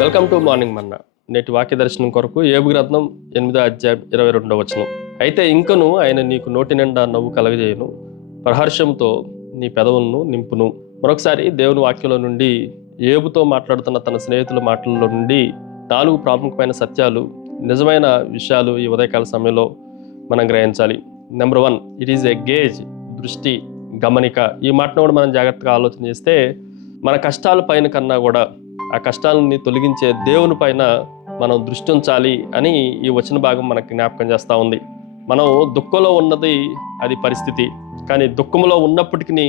Welcome to morning మన్నా. నేటి వాక్య దర్శనం కొరకు యోబు గ్రంథం 8వ అధ్యాయం 22వ వచనం. అయితే ఇంకను ఆయన నీకు నోటి నిండా నవ్వు కలగజేయును, ప్రహర్షంతో నీ పెదవులను నింపును. మరొకసారి దేవుని వాక్యంలో నుండి యోబుతో మాట్లాడుతున్న తన స్నేహితుల మాటల్లో నుండి 4 ప్రాముఖ్యమైన సత్యాలు, నిజమైన విషయాలు ఈ ఉదయకాల సమయంలో మనం గ్రహించాలి. Number 1, it is a gauge, దృష్టి, గమనిక. ఈ మాటను కూడా మనం జాగ్రత్తగా ఆలోచన చేస్తే మన కష్టాల పైన కన్నా కూడా ఆ కష్టాలని తొలగించే దేవుని పైన మనం దృష్టి ఉంచాలి అని ఈ వచన భాగం మనకు జ్ఞాపకం చేస్తూ ఉంది. మనం దుఃఖంలో ఉన్నది అది పరిస్థితి, కానీ దుఃఖంలో ఉన్నప్పటికీ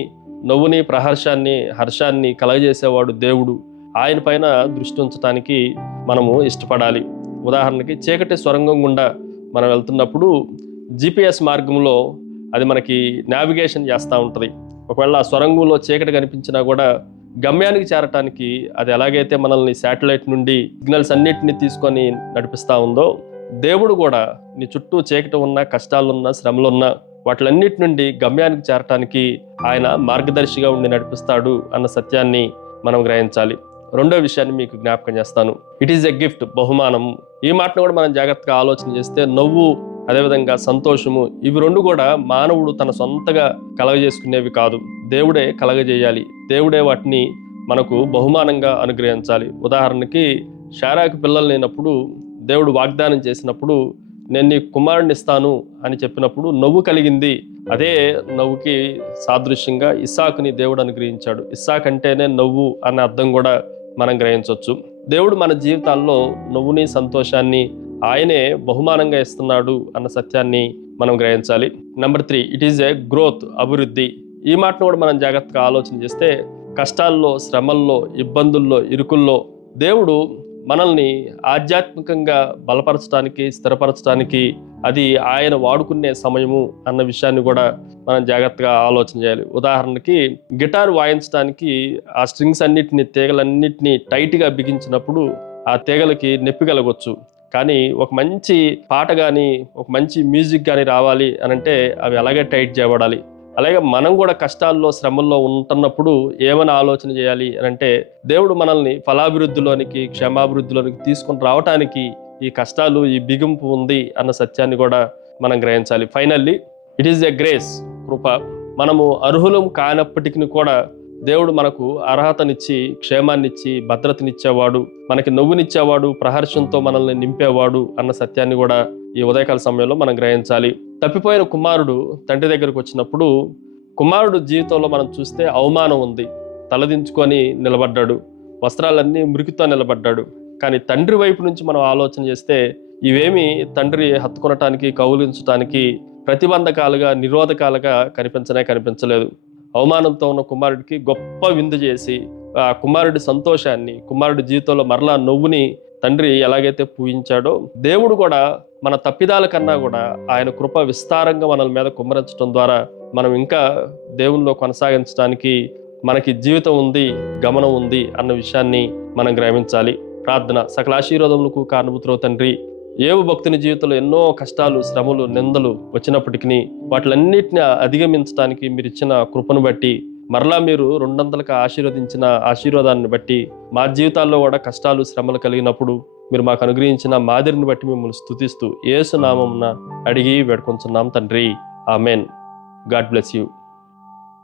నవ్వుని, ప్రహర్షాన్ని, హర్షాన్ని కలగజేసేవాడు దేవుడు. ఆయన పైన దృష్టి ఉంచడానికి మనము ఇష్టపడాలి. ఉదాహరణకి చీకటి సొరంగం గుండా మనం వెళ్తున్నప్పుడు GPS మార్గంలో అది మనకి నావిగేషన్ చేస్తూ ఉంటుంది. ఒకవేళ ఆ సొరంగంలో చీకటి కనిపించినా కూడా గమ్యానికి చేరటానికి అది ఎలాగైతే మనల్ని శాటిలైట్ నుండి సిగ్నల్స్ అన్నిటిని తీసుకొని నడిపిస్తూ ఉందో, దేవుడు కూడా నీ చుట్టూ చీకటి ఉన్నా, కష్టాలున్నా, శ్రమలున్నా వాటిలన్నిటి నుండి గమ్యానికి చేరటానికి ఆయన మార్గదర్శిగా ఉండి నడిపిస్తాడు అన్న సత్యాన్ని మనం గ్రహించాలి. రెండో విషయాన్ని మీకు జ్ఞాపకం చేస్తాను. ఇట్ ఈజ్ ఎ గిఫ్ట్, బహుమానం. ఈ మాటను కూడా మనం జాగ్రత్తగా ఆలోచన చేస్తే నవ్వు, అదేవిధంగా సంతోషము, ఇవి రెండు కూడా మానవుడు తన సొంతగా కలగజేసుకునేవి కాదు, దేవుడే కలగజేయాలి. దేవుడే వాటిని మనకు బహుమానంగా అనుగ్రహించాలి. ఉదాహరణకి శారాకు పిల్లలు లేనప్పుడు దేవుడు వాగ్దానం చేసినప్పుడు నేను నీ కుమారుడిని ఇస్తాను అని చెప్పినప్పుడు నవ్వు కలిగింది. అదే నవ్వుకి సాదృశ్యంగా ఇస్సాకుని దేవుడు అనుగ్రహించాడు. ఇస్సాక్ అంటేనే నవ్వు అనే అర్థం కూడా మనం గ్రహించవచ్చు. దేవుడు మన జీవితాల్లో నవ్వుని, సంతోషాన్ని ఆయనే బహుమానంగా ఇస్తున్నాడు అన్న సత్యాన్ని మనం గ్రహించాలి. Number 3, it is a growth, అభివృద్ధి. ఈ మాటను కూడా మనం జాగ్రత్తగా ఆలోచన చేస్తే కష్టాల్లో, శ్రమల్లో, ఇబ్బందుల్లో, ఇరుకుల్లో దేవుడు మనల్ని ఆధ్యాత్మికంగా బలపరచడానికి, స్థిరపరచడానికి అది ఆయన వాడుకునే సమయము అన్న విషయాన్ని కూడా మనం జాగ్రత్తగా ఆలోచన చేయాలి. ఉదాహరణకి గిటార్ వాయించడానికి ఆ స్ట్రింగ్స్ అన్నిటిని, తీగలన్నిటినీ టైట్గా బిగించినప్పుడు ఆ తీగలకి నొప్పి కలగొచ్చు. కానీ ఒక మంచి పాట కానీ, ఒక మంచి మ్యూజిక్ కానీ రావాలి అని అంటే అవి అలాగే టైట్ చేయబడాలి. అలాగే మనం కూడా కష్టాల్లో, శ్రమల్లో ఉంటున్నప్పుడు ఏమైనా ఆలోచన చేయాలి అని అంటే దేవుడు మనల్ని ఫలాభివృద్ధిలోనికి, క్షేమాభివృద్ధిలోనికి తీసుకొని రావటానికి ఈ కష్టాలు, ఈ బిగింపు ఉంది అన్న సత్యాన్ని కూడా మనం గ్రహించాలి. Finally it is a grace, కృప. మనము అర్హులం కానప్పటికీ కూడా దేవుడు మనకు అర్హతనిచ్చి, క్షేమాన్నిచ్చి, భద్రతనిచ్చేవాడు, మనకి నవ్వునిచ్చేవాడు, ప్రహర్షంతో మనల్ని నింపేవాడు అన్న సత్యాన్ని కూడా ఈ ఉదయకాల సమయంలో మనం గ్రహించాలి. తప్పిపోయిన కుమారుడు తండ్రి దగ్గరకు వచ్చినప్పుడు కుమారుడు జీవితంలో మనం చూస్తే అవమానం ఉంది. తలదించుకొని నిలబడ్డాడు, వస్త్రాలన్నీ మురికితో నిలబడ్డాడు. కానీ తండ్రి వైపు నుంచి మనం ఆలోచన చేస్తే ఇవేమి తండ్రి హత్తుకొనటానికి, కౌలించటానికి ప్రతిబంధకాలుగా, నిరోధకాలుగా కనిపించలేదు. అవమానంతో ఉన్న కుమారుడికి గొప్ప విందు చేసి ఆ కుమారుడి సంతోషాన్ని, కుమారుడి జీవితంలో మరలా నవ్వుని తండ్రి ఎలాగైతే పూయించాడో, దేవుడు కూడా మన తప్పిదాల కన్నా కూడా ఆయన కృప విస్తారంగా మనల మీద కుమ్మరించడం ద్వారా మనం ఇంకా దేవునిలో కొనసాగించడానికి మనకి జీవితం ఉంది, గమనం ఉంది అన్న విషయాన్ని మనం గ్రహించాలి. ప్రార్థన. సకల ఆశీర్వాదములకు కారణభూతుడవు తండ్రి, యోబు భక్తుని జీవితంలో ఎన్నో కష్టాలు, శ్రమలు, నిందలు వచ్చినప్పటికీ వాటిలన్నిటిని అధిగమించడానికి మీరు ఇచ్చిన కృపను బట్టి, మరలా మీరు 200గా ఆశీర్వదించిన ఆశీర్వాదాన్ని బట్టి మా జీవితాల్లో కూడా కష్టాలు, శ్రమలు కలిగినప్పుడు మీరు మాకు అనుగ్రహించిన మాదిరిని బట్టి మిమ్మల్ని స్తుతిస్తూ యేసు నామమున అడిగి వేడుకొంచున్నాం తండ్రి. ఆమెన్. God bless you.